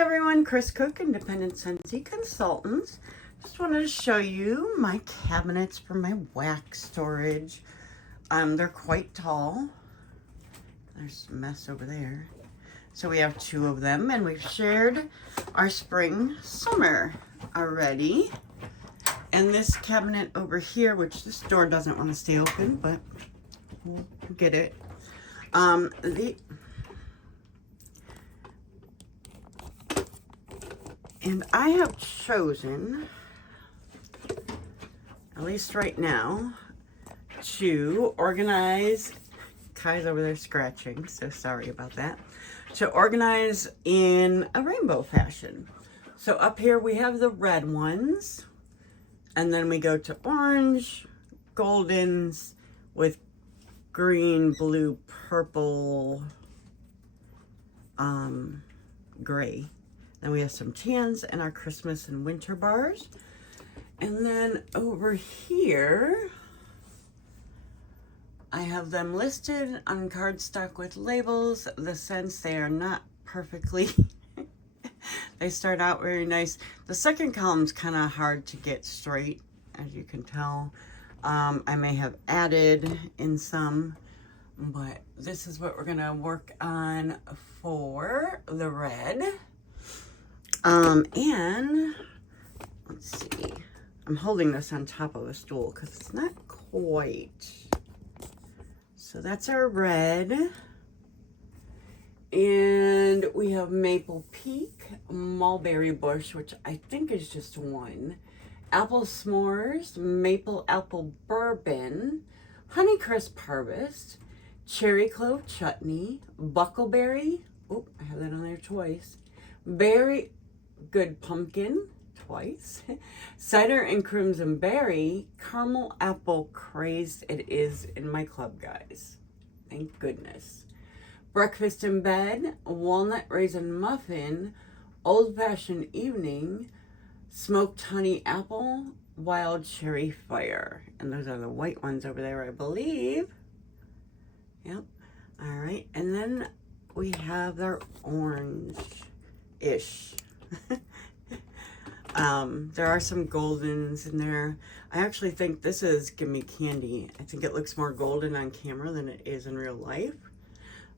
everyone, Chris Cook, Independent Scentsy Consultants. Just wanted to show you my cabinets for my wax storage. They're quite tall. There's a mess over there. So we have two of them, and we've shared our spring, summer already. And this cabinet over here, which this door doesn't want to stay open, but we'll get it. And I have chosen, at least right now, to organize, Kai's over there scratching, so sorry about that, to organize in a rainbow fashion. So up here we have the red ones, and then we go to orange, goldens with green, blue, purple, gray. Then we have some tans and our Christmas and winter bars. And then over here, I have them listed on cardstock with labels. The scents, they are not perfectly, they start out very nice. The second column's kind of hard to get straight, as you can tell. I may have added in some, but this is what we're gonna work on for the red. And let's see, I'm holding this on top of a stool because it's not quite. So that's our red. And we have Maple Peak, Mulberry Bush, which I think is just one. Apple S'mores, Maple Apple Bourbon, Honeycrisp Harvest, Cherry Clove Chutney, Buckleberry, oh, I have that on there twice, Berry Good Pumpkin, twice, Cider and Crimson Berry, Caramel Apple Crazed. It is in my club, guys. Thank goodness. Breakfast in Bed, Walnut Raisin Muffin, Old Fashioned Evening, Smoked Honey Apple, Wild Cherry Fire. And those are the white ones over there, I believe. Yep. All right. And then we have our orange-ish. There are some goldens in there. I actually think this is Gimme Candy. I think it looks more golden on camera than it is in real life.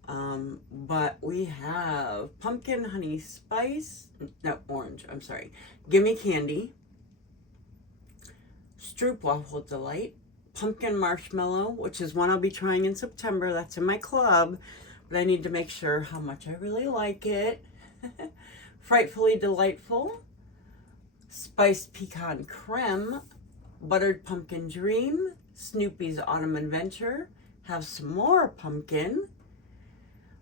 But we have Pumpkin Honey Spice, no, orange, I'm sorry. Gimme Candy, Stroop Waffle Delight, Pumpkin Marshmallow, which is one I'll be trying in September. That's in my club, but I need to make sure how much I really like it. Frightfully Delightful, Spiced Pecan Creme, Buttered Pumpkin Dream, Snoopy's Autumn Adventure, have some more pumpkin,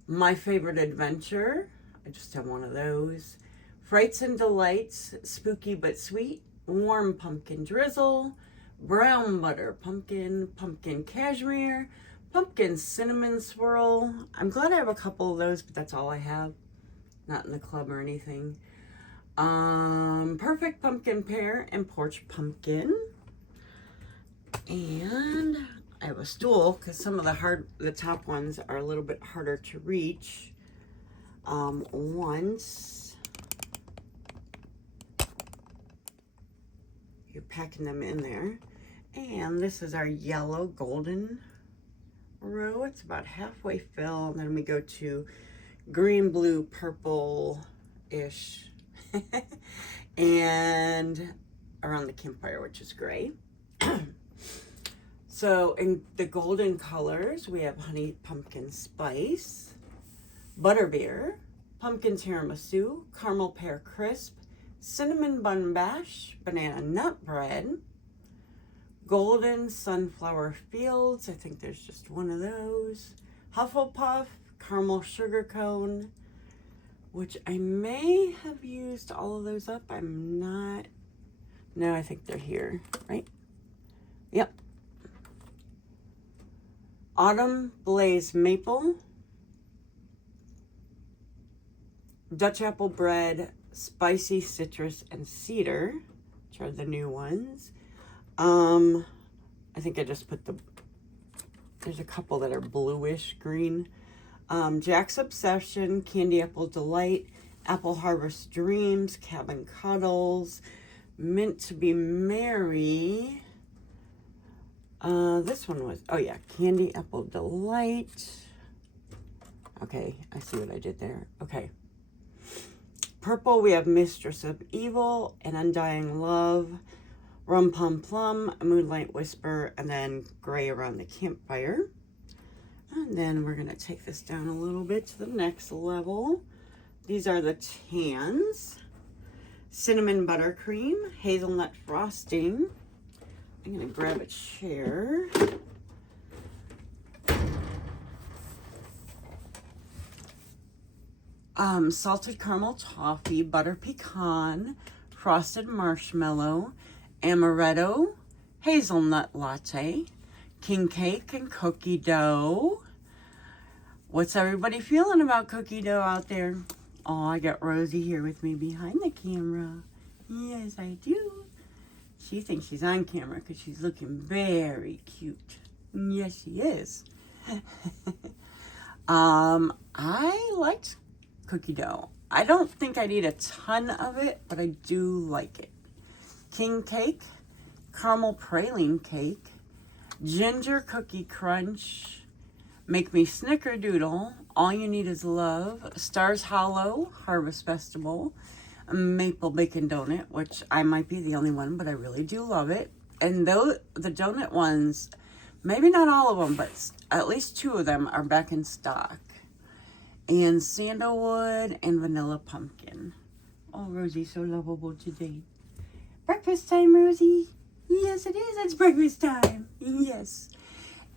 My Favorite Adventure, I just have one of those, Frights and Delights, Spooky but Sweet, Warm Pumpkin Drizzle, Brown Butter Pumpkin, Pumpkin Cashmere, Pumpkin Cinnamon Swirl. I'm glad I have a couple of those, but that's all I have. Not in the club or anything. Perfect Pumpkin Pear and Porch Pumpkin. And I have a stool because some of the top ones are a little bit harder to reach. Once you're packing them in there. And this is our yellow golden row. It's about halfway filled. And then we go to green, blue, purple-ish. And around the campfire, which is gray. So in the golden colors, we have Honey Pumpkin Spice, Butterbeer, Pumpkin Tiramisu, Caramel Pear Crisp, Cinnamon Bun Bash, Banana Nut Bread, Golden Sunflower Fields, I think there's just one of those, Hufflepuff, Caramel Sugar Cone, which I may have used all of those up. I'm not, no, I think they're here, right? Yep. Autumn Blaze Maple, Dutch Apple Bread, Spicy Citrus and Cedar, which are the new ones. I think I just put there's a couple that are bluish green. Jack's Obsession, Candy Apple Delight, Apple Harvest Dreams, Cabin Cuddles, Meant to be Merry. This one was, oh yeah, Candy Apple Delight. Okay, I see what I did there. Okay. Purple, we have Mistress of Evil and Undying Love, Rum Pum Plum, Moonlight Whisper, and then Gray Around the Campfire. And then we're going to take this down a little bit to the next level. These are the tans. Cinnamon Buttercream, Hazelnut Frosting. I'm going to grab a chair. Salted Caramel Toffee, Butter Pecan, Frosted Marshmallow, Amaretto, Hazelnut Latte, King Cake, and Cookie Dough. What's everybody feeling about cookie dough out there? Oh, I got Rosie here with me behind the camera. Yes, I do. She thinks she's on camera because she's looking very cute. Yes, she is. I liked cookie dough. I don't think I need a ton of it, but I do like it. King Cake, Caramel Praline Cake, Ginger Cookie Crunch, Make Me Snickerdoodle, All You Need Is Love, Stars Hollow, Harvest Festival, Maple Bacon Donut, which I might be the only one, but I really do love it. And though the donut ones, maybe not all of them, but at least 2 of them are back in stock. And Sandalwood and Vanilla Pumpkin. Oh, Rosie's so lovable today. Breakfast time, Rosie. Yes, it is. It's breakfast time. Yes.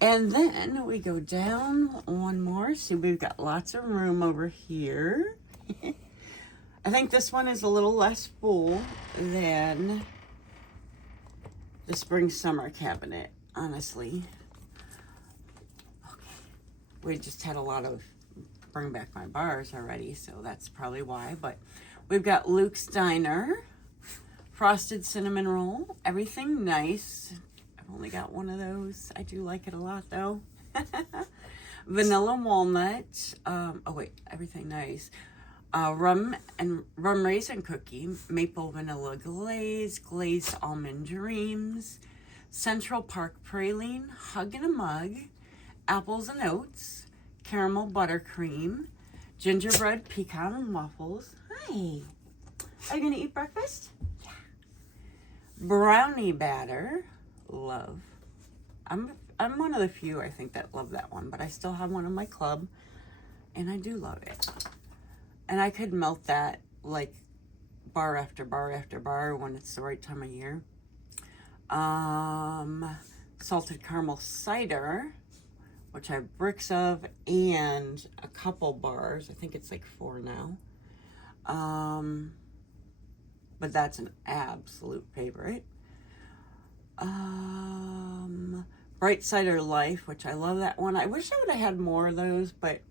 And then we go down one more. See, we've got lots of room over here. I think this one is a little less full than the spring summer cabinet, honestly. Okay. We just had a lot of bring back my bars already, so that's probably why. But we've got Luke's Diner, Frosted Cinnamon Roll, Everything Nice. I've only got one of those. I do like it a lot though. Vanilla Walnut, oh wait, Everything Nice. Rum Raisin Cookie, Maple Vanilla Glaze, Glazed Almond Dreams, Central Park Praline, Hug in a Mug, Apples and Oats, Caramel Buttercream, Gingerbread Pecan and Waffles. Hi. Are you going to eat breakfast? Yeah. Brownie Batter. Love. I'm one of the few, I think, that love that one, but I still have one in my club, and I do love it. And I could melt that like bar after bar after bar when it's the right time of year. Salted Caramel Cider, which I have bricks of, and a couple bars. I think it's like 4 now. But that's an absolute favorite. Bright Cider Life, which I love that one. I wish I would have had more of those, but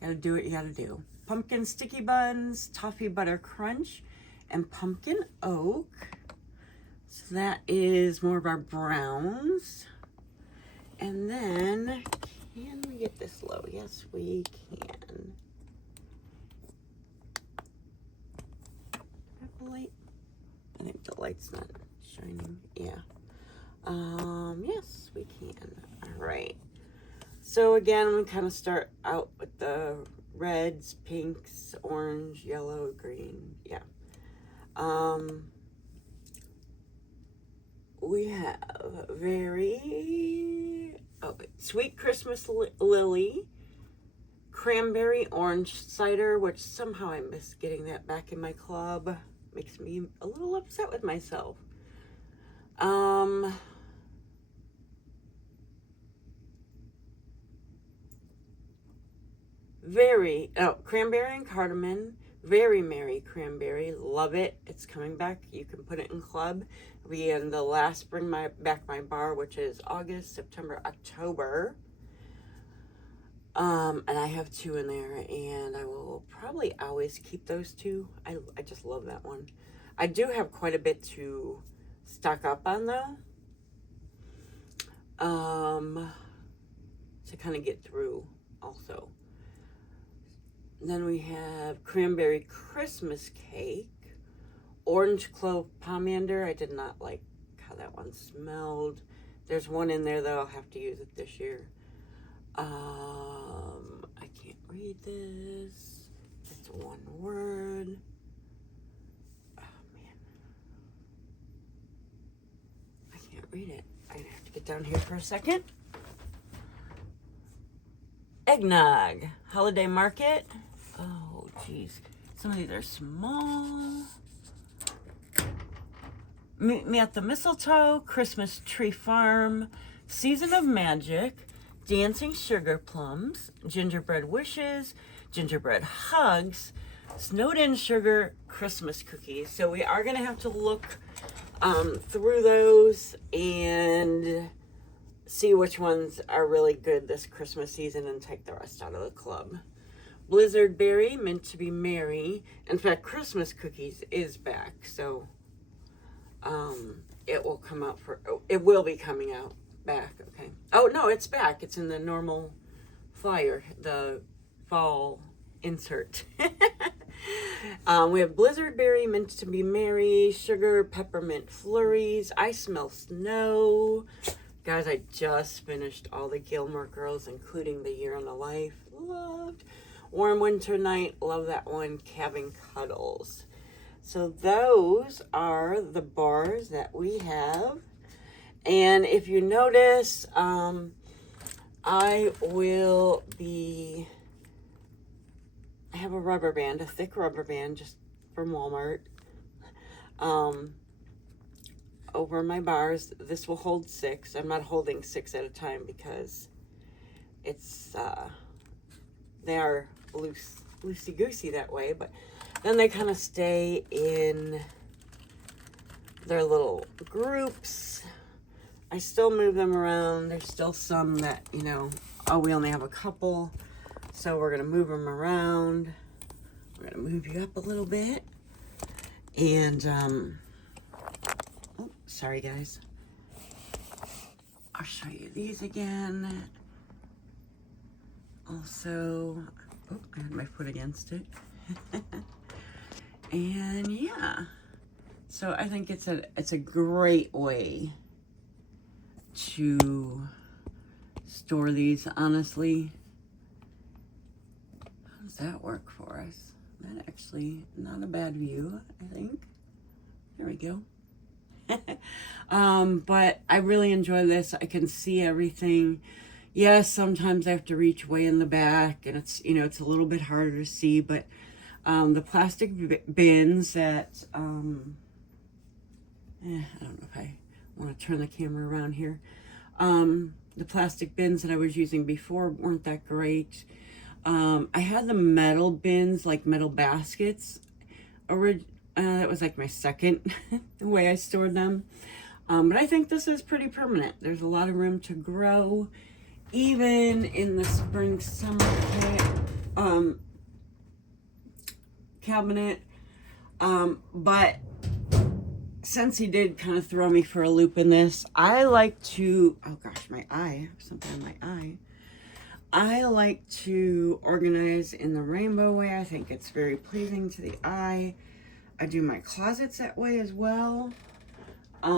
gotta do what you gotta do. Pumpkin Sticky Buns, Toffee Butter Crunch, and Pumpkin Oak. So that is more of our browns. And then, can we get this low? Yes, we can. Light? I think the light's not shining. Yeah. Yes, we can. All right. So again, we kind of start out with the reds, pinks, orange, yellow, green. Yeah. We have Sweet Christmas Lily, Cranberry Orange Cider, which somehow I miss getting that back in my club. Makes me a little upset with myself. Cranberry and Cardamom, Very Merry Cranberry, love it. It's coming back. You can put it in club. It'll be in the last Bring Back My Bar, which is August, September, October. And I have 2 in there, and I will probably always keep those 2. I just love that one. I do have quite a bit to stock up on though. To kind of get through also. Then we have cranberry Christmas cake, orange clove pomander. I did not like how that one smelled. There's one in there that I'll have to use it this year. I can't read this. It's one word. Oh man, I can't read it. I have to get down here for a second. Eggnog, holiday market. Oh geez, some of these are small. Meet me at the mistletoe, Christmas tree farm, season of magic, dancing sugar plums, gingerbread wishes, gingerbread hugs, snowed in sugar, Christmas cookies. So we are going to have to look through those and see which ones are really good this Christmas season and take the rest out of the club. Blizzard berry, meant to be merry. In fact, Christmas cookies is back, so it will come out it will be coming out back, okay? Oh, no, it's back. It's in the normal flyer, the fall insert. We have blizzard berry, meant to be merry, sugar, peppermint flurries, I smell snow. Guys, I just finished all the Gilmore Girls, including The Year in the Life. Loved. Warm Winter Night, love that one. Cabin Cuddles. So those are the bars that we have. And if you notice, I have a rubber band, a thick rubber band, just from Walmart, over my bars. This will hold 6. I'm not holding 6 at a time because it's, they are loosey-goosey that way, but then they kind of stay in their little groups. I still move them around. There's still some that, we only have a couple. So we're going to move them around. We're going to move you up a little bit. And, sorry guys. I'll show you these again. Also, I had my foot against it. And yeah, so I think it's a great way to store these, honestly. How does that work for us? That actually not a bad view, I think. There we go. But I really enjoy this. I can see everything. Yes, sometimes I have to reach way in the back and it's, it's a little bit harder to see, but the plastic bins that, I don't know if I want to turn the camera around here. The plastic bins that I was using before weren't that great. I had the metal bins, like metal baskets. That was like my second way I stored them. But I think this is pretty permanent. There's a lot of room to grow, even in the spring, summer cabinet. But since he did kind of throw me for a loop in this, I like to, oh gosh, my eye, something in my eye. I like to organize in the rainbow way. I think it's very pleasing to the eye. I do my closets that way as well. I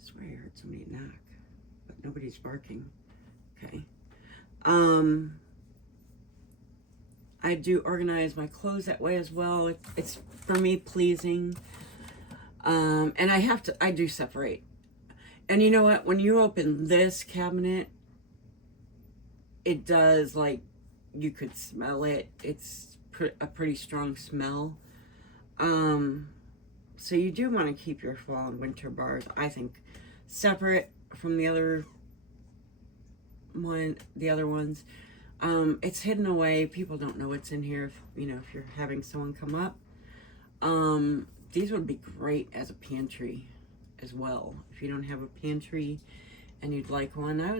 swear I heard somebody knock, but nobody's barking. Okay. I do organize my clothes that way as well. It's for me pleasing. And I do separate. And you know what? When you open this cabinet, it does, like, you could smell it. It's a pretty strong smell. So you do want to keep your fall and winter bars, I think, separate from the other ones. It's hidden away. People don't know what's in here if you're having someone come up. These would be great as a pantry as well. If you don't have a pantry and you'd like one, I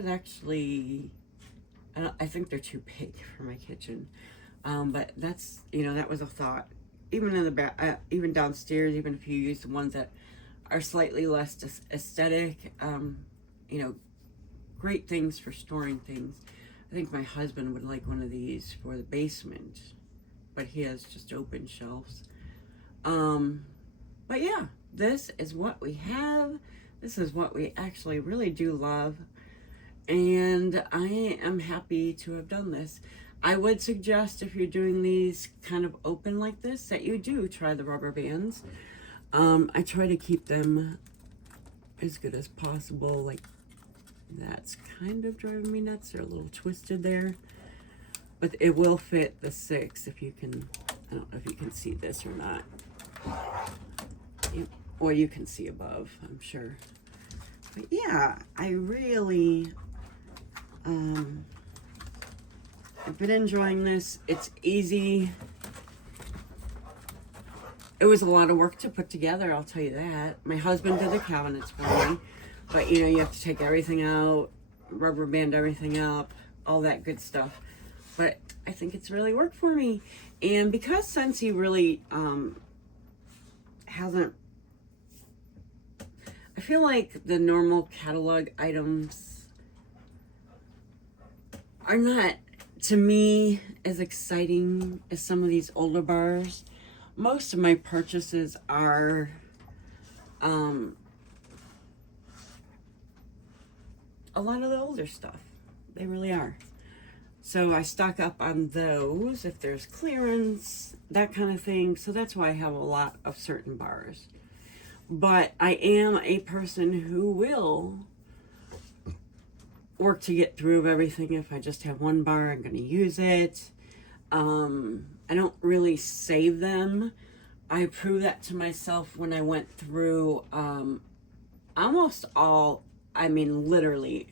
think they're too big for my kitchen. But that's, that was a thought. Even in the back, even downstairs, even if you use the ones that are slightly less aesthetic, great things for storing things. I think my husband would like one of these for the basement, but he has just open shelves. But yeah, this is what we have. This is what we actually really do love. And I am happy to have done this. I would suggest if you're doing these kind of open like this, that you do try the rubber bands. I try to keep them as good as possible. Like, that's kind of driving me nuts. They're a little twisted there. But it will fit the 6 if you can. I don't know if you can see this or not. Or you can see above, I'm sure. But yeah, I really, I've been enjoying this. It's easy. It was a lot of work to put together, I'll tell you that. My husband did the cabinets for me. But, you know, you have to take everything out, rubber band everything up, all that good stuff. But I think it's really worked for me. And because Scentsy really hasn't... I feel like the normal catalog items are not, to me, as exciting as some of these older bars. Most of my purchases are a lot of the older stuff. They really are. So I stock up on those if there's clearance, that kind of thing. So that's why I have a lot of certain bars. But I am a person who will work to get through everything. If I just have one bar, I'm going to use it. I don't really save them. I proved that to myself when I went through almost all, I mean literally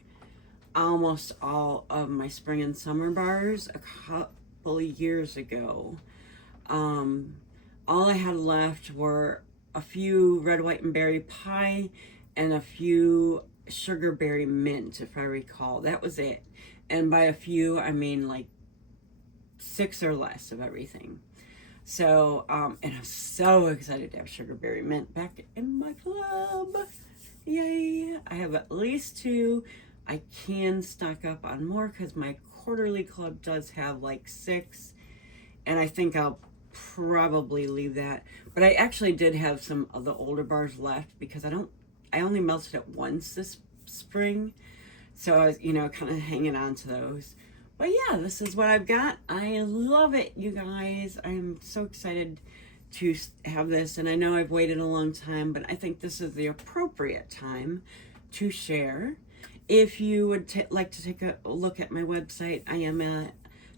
almost all of my spring and summer bars a couple of years ago. All I had left were a few red, white, and berry pie and a few sugar berry mint, if I recall. That was it. And by a few, I mean like 6 or less of everything. So, and I'm so excited to have sugar berry mint back in my club. Yay! I have at least 2. I can stock up on more because my quarterly club does have like 6. And I think I'll probably leave that. But I actually did have some of the older bars left because I only melted it once this spring. So I was, you know, kind of hanging on to those. But yeah, this is what I've got. I love it, you guys. I'm so excited to have this. And I know I've waited a long time, but I think this is the appropriate time to share. If you would like to take a look at my website, I am a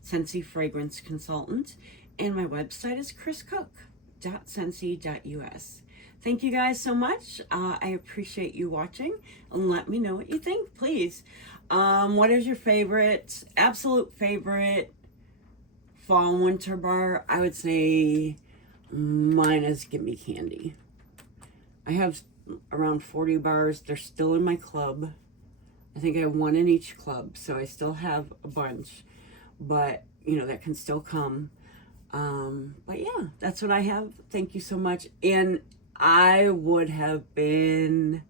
Scentsy fragrance consultant. And my website is chriscook.scentsy.us. Thank you guys so much. I appreciate you watching. And let me know what you think, please. What is your favorite, absolute favorite fall and winter bar? I would say mine is Gimme Candy. I have around 40 bars. They're still in my club. I think I have 1 in each club, so I still have a bunch. But, you know, that can still come. But yeah, that's what I have. Thank you so much. And I would have been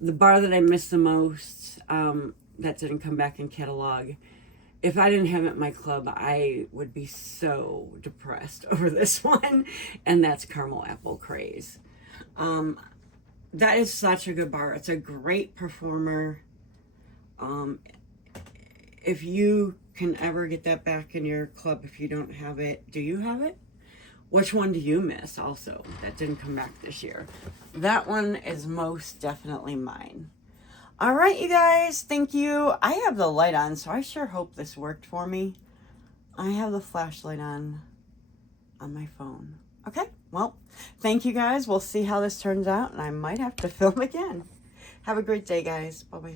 the bar that I missed the most, that didn't come back in catalog. If I didn't have it in my club, I would be so depressed over this one. And that's Caramel Apple Craze. That is such a good bar. It's a great performer. If you can ever get that back in your club, if you don't have it, do you have it? Which one do you miss also that didn't come back this year? That one is most definitely mine. All right, you guys, thank you. I have the light on, so I sure hope this worked for me. I have the flashlight on my phone. Okay, well, thank you guys. We'll see how this turns out, and I might have to film again. Have a great day, guys. Bye-bye.